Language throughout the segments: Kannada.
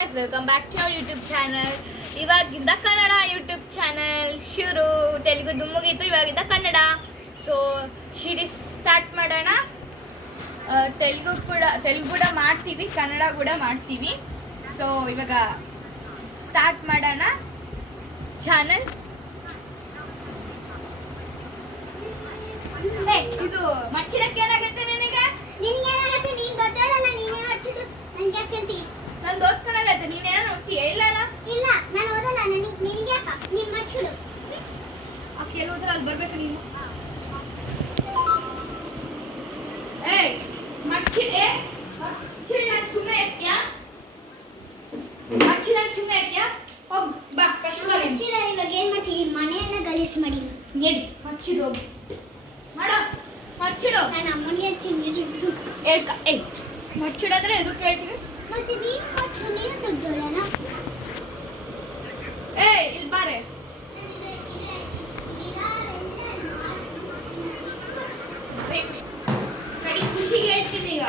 Welcome back to our YouTube channel. ಇವಾಗಿದ್ದ ಕನ್ನಡ ಯೂಟ್ಯೂಬ್ ಚಾನಲ್ ಶುರು. ತೆಲುಗುದು ಮುಗೀತು, ಇವಾಗಿದ್ದ ಕನ್ನಡ. ಸೊ ಸೀರೀಸ್ ಸ್ಟಾರ್ಟ್ ಮಾಡೋಣ. ತೆಲುಗು ಕೂಡ ಮಾಡ್ತೀವಿ, ಕನ್ನಡ ಕೂಡ ಮಾಡ್ತೀವಿ. ಸೊ ಇವಾಗ ಸ್ಟಾರ್ಟ್ ಮಾಡೋಣ ಚಾನಲ್. ಇದು ಮಚ್ಚಿಡಕ್ಕೆ ಏನಾಗುತ್ತೆ ನಿನಗೆ? ನಿನಗೇನಾಗುತ್ತೆ? ನೀನು ದೊಡ್ಡವಳಲ್ಲ, ನೀನೇ ಮಚ್ಚಿಡು. ನನಗೆ ಯಾಕೆ ಹೇಳ್ತೀವಿ? ನಾನು ಓದ್ಕೊಳಗತ್ತೆ, ನೀನೇನೋ ನೋಡ್ತೀಯ? ಇಲ್ಲ ಇಲ್ಲ, ನಾನು ಓದಲ್ಲ. ನಿನಗೆ ಯಾಕ? ನೀನು ಮಚ್ಚಿಡು. ಆ ಕೇಳೋದ್ರೆ ಅಲ್ಲಿ ಬರ್ಬೇಕು ನೀನು. ಏಯ್ ಮಚ್ಚಿಡೆ, ಮಚ್ಚಿಡಕ್ಕೆ ಸುಮ್ಮನೆ ಇರ್ತೀಯಾ? ಮಚ್ಚಿಡಕ್ಕೆ ಸುಮ್ಮನೆ ಇರ್ತೀಯಾ? ಹೋಗ್ ಬಾ, ಫಸ್ಟ್ ಬಾ. ಮಚ್ಚಿಡ ಇವಾಗ ಏನು ಮಾಡ್ತೀವಿ? ಮನೆಯನ್ನ ಗಲೀಜು ಮಾಡಿ ಎಲ್ಲಿ ಮಚ್ಚಿಡು, ಹೋಗು ಮಾಡ ಮಚ್ಚಿಡು. ನಾನು ಅಮ್ಮನಿಗೆ ಹೇಳ್ತೀನಿ. ಹೇಳ್ಕ ಏಯ್ ಮಚ್ಚಿಡೋದ್ರೆ ಎದಕ್ಕೆ ಹೇಳ್ತೀವಿ? ಮತ್ತೆ ನೀನು ಮಚ್ಚು, ನೀನು ದೊಡ್ಡವಳನ? ಏಯ್ ಇಲ್ಲಿ ಬಾರೆ. ಕಡಿ ಖುಷಿಗೆ ಹೇಳ್ತೀನಿ ಈಗ.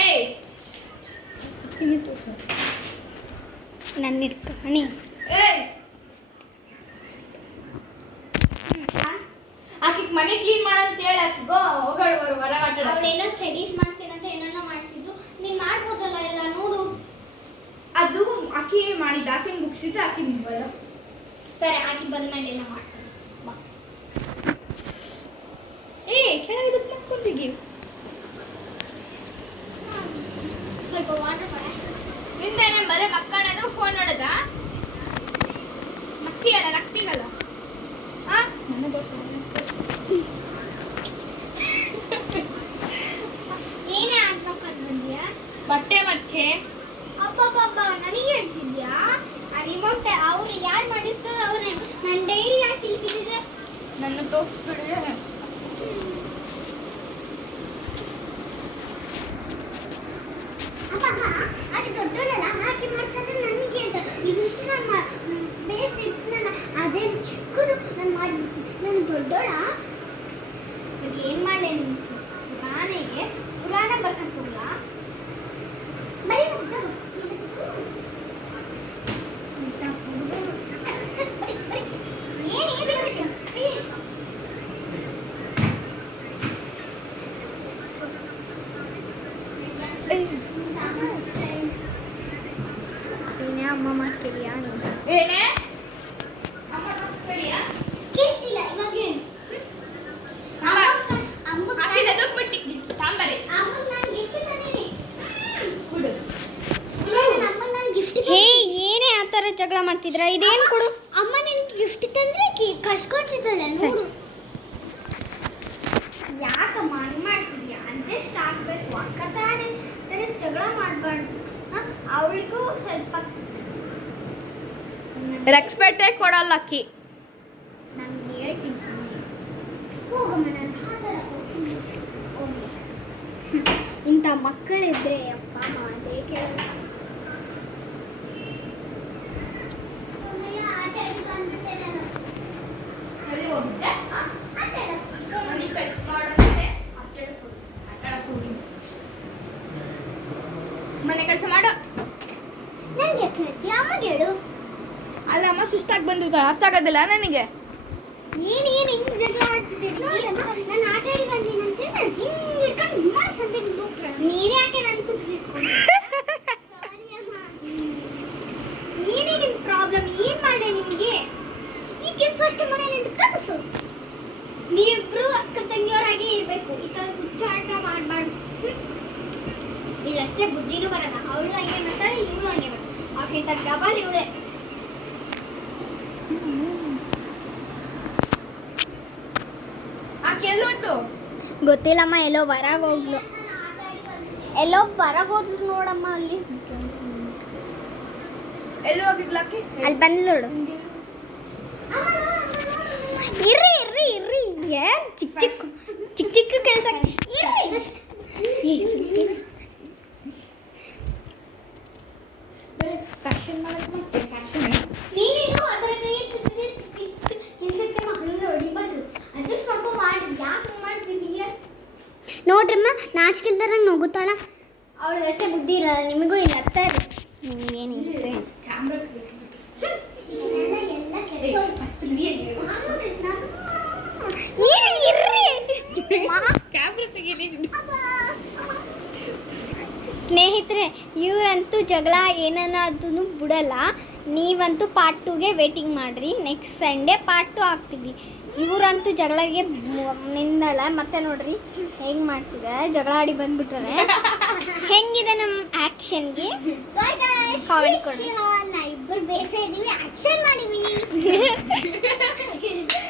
ಏಯ್ ನನ್ನ ಹಿಡ್ಕಣಿ. ಏಯ್ ಆಕಿಗೆ ಮನೆ ಕ್ಲೀನ್ ಮಾಡಂತ ಹೇಳಿ ಆಕಿಗೋ ಹೋಗಳು ಹೊರಗೆ ಆಟ ಅವಳೇನೋ ಸ್ಟಡೀಸ್ ಮಾಡ್ತೀನಂತ ಏನೋ ಮಾಡ್ತಿದ್ದು. ನೀನು ಮಾಡ್ಬೋದಲ್ಲ ಎಲ್ಲ, ನೋಡು. ಅದು ಆಕಿ ಮಾಡಿದ್ದು, ಆಕಿನ ಬುಕ್ಸ್ ಇದ್ದು ಆಕಿನ ಬಲ್ಲ. ಸರಿ, ಆಕಿ ಬಂದ್ಮೇಲೆ ಎಲ್ಲ ಮಾಡ್ಸೋಣ. ಬಾ. ಕೆಳಗೆ ಇದಕ್ಕೆ ಮಾಡ್ಕೊಂಡಿದ್ದೀವಿ. ಸ್ವಲ್ಪ ವಾಟರ್ ಕೊಡ. ನಿಂದೇನೆ ಬರೀ ಮಕ್ಕಳದು ಫೋನ್ ನೋಡೋದ? ನಕ್ತಿಯಲ್ಲ ನಕ್ತಿಗಲ್ಲ ಹಾ ಏನೇ ಆಗ್ಬೇಕಂತ ಬಂದ್ಯಾ? ಬಟ್ಟೆ ಮಚ್ಚೆ. ಅಬ್ಬಬ್ಬಬ್ಬ, ನನಗೆ ಹೇಳ್ತಿದ್ಯಾ? ಆ ರಿಮೋಟ್ ಅವ್ರು ಯಾರು ಮಾಡಿರ್ತಾರೋ ಅವ್ರೆ. ನನ್ನ ಡೈರಿ ಯಾಕೆ ಇಲ್ಲಿ ಬಿದ್ದಿದೆ? ನನ್ನ ತೋರಿಸ್ಬಿಡಿ. ಅಮ್ಮ, ಅದು ದೊಡ್ಡೋಳಲ್ಲ, ಹಾಕಿ ಮಾಡ್ಸೋದ್ರೆ ನನಗೆ ಅಂತ. ಇದಿಷ್ಟು ನಾನು ಬೇಸ್ ಇಡ್ತೀನಲ್ಲ, ಅದೇ ಚಿಕ್ಕದು ನಾನು ಮಾಡಿಬಿಡ್ತೀನಿ. ನಾನು ದೊಡ್ಡೋಳ. ಇವಾಗ ಏನು ಮಾಡಲಿ? ನಿಮ್ಮ ಪುರಾಣ ಬರ್ಕಂತಲ್ಲ ಬರೀ ಅಮ್ಮ ಮಾತಿಲ್ಲ. ಏನೇ ಅಮ್ಮ ಕಲಿಯಾ ಕೇಳ್ತಿಲ್ಲ ಇವಾಗ. ಆಕಿನ ಎದಕ್ಕೆ ಬಿಟ್ಟಿ ತಾಂಬರೆ ಹೇ, ಏನೇ ಆ ಥರ ಜಗಳ ಮಾಡ್ತಿದ್ರ? ಇದೇನು ಕೊಡು. ಅಮ್ಮ ನಿನಗೆ ಗಿಫ್ಟ್ ತಂದ್ರೆ ಕರ್ಸ್ಕೊಟ್ಟಿದ್ದಾಳೆ, ನೋಡು. ಯಾಕಮ್ಮ ಹಂಗೆ ಮಾಡ್ತಿದ್ಯಾ? ಅಡ್ಜಸ್ಟ್ ಆಗಬೇಕು. ಅಕ್ಕ ತಾನೇ ಥರ ಜಗಳ ಮಾಡಬಾರ್ದು. ಅವಳಿಗೂ ಸ್ವಲ್ಪ ರೆಸ್ಪೆಕ್ಟೇ ಕೊಡಲ್ಲ ಅಕ್ಕಿ. ನಾನು ಹೇಳ್ತೀನಿ ಸುಮ್ಮನೆ. ಹೋಗಮ್ಮ, ನಾನು ಹಾಡಲ್ಲ ಹೋಗ್ತೀನಿ. ಹೋಗ್ಲಿ. ಇಂಥ ಮಕ್ಕಳಿದ್ರೆ ಅಪ್ಪ ಮಾತೇ ಕೇಳಲ್ಲ. ಅಲ್ಲಿ ಹೋಗಿದ್ದೆ ಮನೆ ಕೆಲಸ ಮಾಡೋದಂತೆ ಮನೆ ಕೆಲಸ ಮಾಡು. ನನಗೆ ಹೇಳ್ತೀಯ? ಅಮ್ಮಗೆ ಹೇಳು. ಅಲ್ಲ ಅಮ್ಮ ಸುಸ್ತಾಗಿ ಬಂದಿರ್ತಾಳೆ, ಅರ್ಥ ಆಗೋದಿಲ್ಲ ನನಗೆ. ಏನು ಹಿಂಗೆ ಜಗಳ ಆಡ್ತಿದ್ದೀರಿ? ನಾನು ಆಟ ಆಡಿ ಬಂದೀನಂತೆ ಹಿಂಗೆ ಹಿಡ್ಕೊಂಡು ಮಾಡ್ಸಂತೆ. ನೀನು ಯಾಕೆ ನನ್ನ ಕೂತ್ಗೆ ಇಟ್ಕೊಂಡು? ಸಾರಿ ಅಮ್ಮ. ಏನೇ ನಿಮ್ಮ ಪ್ರಾಬ್ಲಮ್? ಏನು ಮಾಡಲಿ ನಿಮಗೆ? ಈಗ ಫಸ್ಟ್ ಮನೆಯಿಂದ ಕಳಿಸು. ನೀವಿಬ್ರು ಅಕ್ಕ ತಂಗಿಯವರಾಗಿ ಇರಬೇಕು. ಈ ಥರ ಹುಚ್ಚಾಟ ಮಾಡಬಾರ್ದು. ಇವಳಷ್ಟೇ ಬುದ್ಧಿನೂ ಬರಲ್ಲ. ಅವಳು ಹಂಗೆ ಮಾಡ್ತಾಳೆ, ಇವಳು ಹಂಗೆ ಮಾಡ್ತಾಳೆ. ಅವ್ರಿಗಿಂತ ಡಬಲ್ ಇವಳೆ. ಆಕೆ ಎಲ್ಲೊಂಟು ಗೊತ್ತಿಲ್ಲಮ್ಮ, ಎಲ್ಲೋ ಹೊರಗೆ ಹೋಗ್ಲು. ಎಲ್ಲೋ ಹೊರಗೆ ಹೋದ್ಲು ನೋಡಮ್ಮ. ಅಲ್ಲಿ ಎಲ್ಲಿ ಹೋಗಿದ್ಲ ಆಕೆ? ಅಲ್ಲಿ ಬಂದ್ಲು ನೋಡು. ಇರ್ರಿ ಇರ್ರಿ ಇರ್ರಿ, ಏನ್ ಚಿಕ್ಕ ಚಿಕ್ಕ ಕೆಲಸ. ಫ್ಯಾಷನ್ ಮಾಡೋದು ಮಾಡ್ತೀವಿ, ಫ್ಯಾಷನ್. ನೀನೇನು ಅದರ ಕೈ ಎತ್ತಿದ್ರೆ ಕೆಲಸಕ್ಕೆ ಮಕ್ಕಳನ್ನ ಹೊಡಿಬಾರ್ದು. ಅಡ್ಜಸ್ಟ್ ಮಾಡ್ಕೊ ಮಾಡಿ. ಯಾಕೆ ಮಾಡ್ತಿದ್ದೀಯ? ನೋಡ್ರಮ್ಮ, ನಾಚಿಕೆಲ್ದಾರಂಗೆ ನಗುತ್ತಾಳ. ಅವಳಿಗಷ್ಟೇ ಬುದ್ಧಿ ಇರಲ್ಲ, ನಿಮಗೂ ಇಲ್ಲ ತರ್ರಿ. ಏನಿರುತ್ತೆ ಸ್ನೇಹಿತರೆ, ಇವರಂತೂ ಜಗಳ ಏನನ್ನೋದನ್ನು ಬಿಡಲ್ಲ. ನೀವಂತೂ ಪಾರ್ಟ್ 2ಗೆ ವೇಟಿಂಗ್ ಮಾಡ್ರಿ. ನೆಕ್ಸ್ಟ್ ಸಂಡೇ ಪಾರ್ಟ್ 2 ಹಾಕ್ತೀವಿ. ಇವರಂತೂ ಜಗಳಗೆ ನಿಂದಲ್ಲ. ಮತ್ತೆ ನೋಡ್ರಿ ಹೆಂಗ್ ಮಾಡ್ತಿದ್ದಾರೆ, ಜಗಳ ಆಡಿ ಬಂದ್ಬಿಟ್ರೆ. ಹೆಂಗಿದೆ ನಮ್ಮ ಆಕ್ಷನ್ಗೆ ಕಾಮೆಂಟ್ ಕೊಡಿ. ಇಬ್ಬರು ಬೇಸೇ ಇದೀವಿ, ಆಕ್ಷನ್ ಮಾಡಿವಿ.